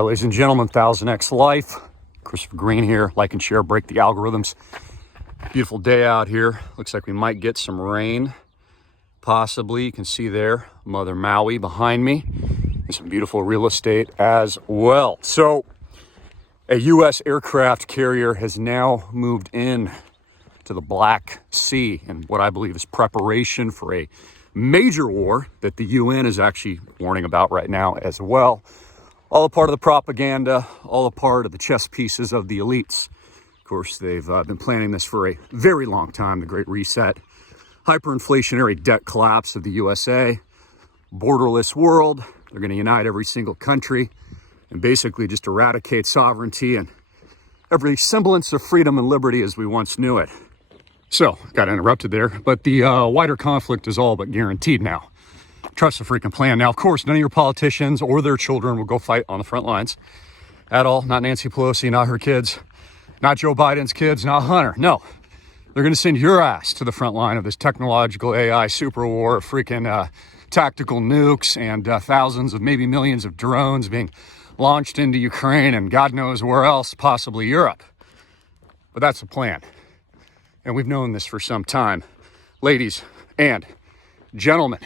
All right, ladies and gentlemen, 1000X Life. Christopher Greene here. Like and share, break the algorithms. Beautiful day out here. Looks like we might get some rain, possibly. You can see there Mother Maui behind me. And some beautiful real estate as well. So a U.S. aircraft carrier has now moved in to the Black Sea in what I believe is preparation for a major war that the UN is actually warning about right now as well. All a part of the propaganda, all a part of the chess pieces of the elites. Of course, they've been planning this for a very long time, the Great Reset, hyperinflationary debt collapse of the USA, borderless world. They're going to unite every single country and basically just eradicate sovereignty and every semblance of freedom and liberty as we once knew it. So, got interrupted there, but the wider conflict is all but guaranteed now. Trust the freaking plan. Now, of course, none of your politicians or their children will go fight on the front lines at all. Not Nancy Pelosi, not her kids, not Joe Biden's kids, not Hunter. No, they're going to send your ass to the front line of this technological AI super war of freaking tactical nukes and thousands of maybe millions of drones being launched into Ukraine and God knows where else, possibly Europe. But that's the plan. And we've known this for some time. Ladies and gentlemen,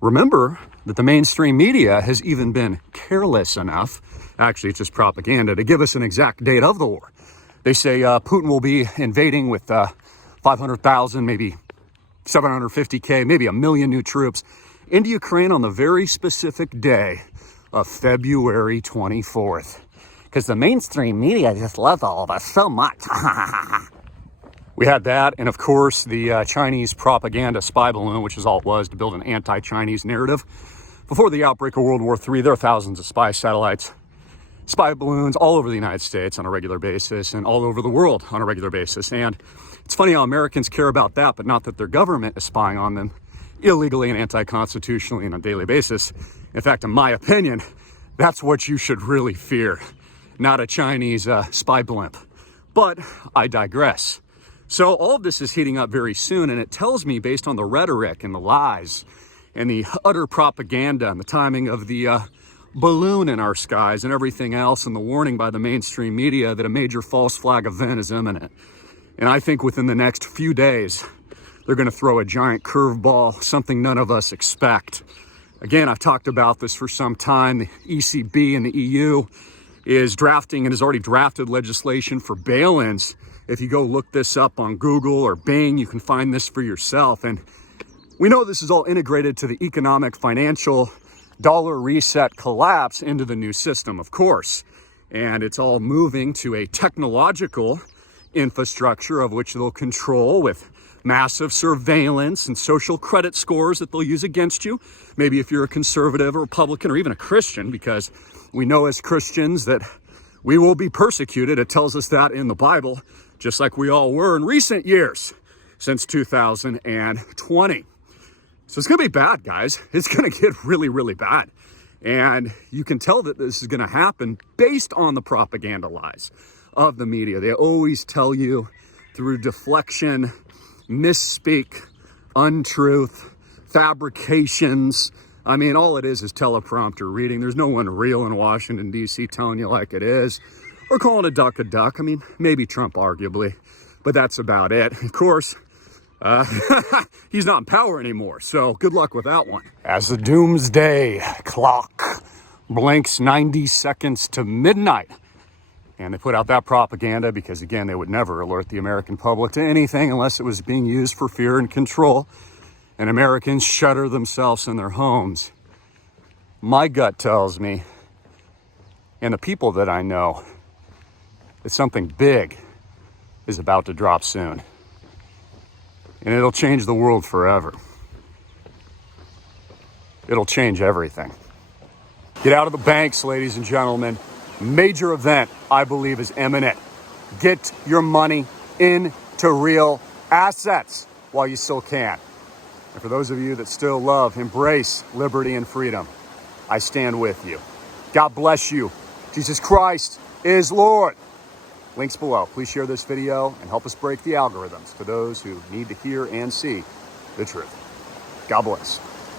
remember that the mainstream media has even been careless enough, actually it's just propaganda, to give us an exact date of the war. They say Putin will be invading with 500,000, maybe 750K, maybe 1 million new troops into Ukraine on the very specific day of February 24th. Because the mainstream media just loves all of us so much. We had that, and of course, the Chinese propaganda spy balloon, which is all it was, to build an anti-Chinese narrative. Before the outbreak of World War III, there are thousands of spy satellites, spy balloons all over the United States on a regular basis, and all over the world on a regular basis. And it's funny how Americans care about that, but not that their government is spying on them illegally and anti-constitutionally on a daily basis. In fact, in my opinion, that's what you should really fear, not a Chinese spy blimp. But I digress. So all of this is heating up very soon, and it tells me, based on the rhetoric and the lies and the utter propaganda and the timing of the balloon in our skies and everything else and the warning by the mainstream media, that a major false flag event is imminent. And I think within the next few days, they're going to throw a giant curveball, something none of us expect. Again, I've talked about this for some time. The ECB and the EU is drafting and has already drafted legislation for bail-ins. If you go look this up on Google or Bing, you can find this for yourself. And we know this is all integrated to the economic, financial, dollar reset collapse into the new system, of course. And it's all moving to a technological infrastructure of which they'll control with massive surveillance and social credit scores that they'll use against you. Maybe if you're a conservative or Republican or even a Christian, because we know as Christians that we will be persecuted. It tells us that in the Bible, just like we all were in recent years since 2020. So it's going to be bad, guys. It's going to get really, really bad. And you can tell that this is going to happen based on the propaganda lies of the media. They always tell you through deflection, misspeak, untruth, fabrications. I mean, all it is teleprompter reading. There's no one real in Washington, D.C. telling you like it is. Or calling a duck a duck. I mean, maybe Trump, arguably, but that's about it. Of course, he's not in power anymore, so good luck with that one. As the doomsday clock blinks 90 seconds to midnight, and they put out that propaganda because, again, they would never alert the American public to anything unless it was being used for fear and control, and Americans shutter themselves in their homes. My gut tells me, and the people that I know, that something big is about to drop soon. And it'll change the world forever. It'll change everything. Get out of the banks, ladies and gentlemen. Major event, I believe, is imminent. Get your money into real assets while you still can. And for those of you that still love, embrace liberty and freedom, I stand with you. God bless you. Jesus Christ is Lord. Links below. Please share this video and help us break the algorithms for those who need to hear and see the truth. God bless.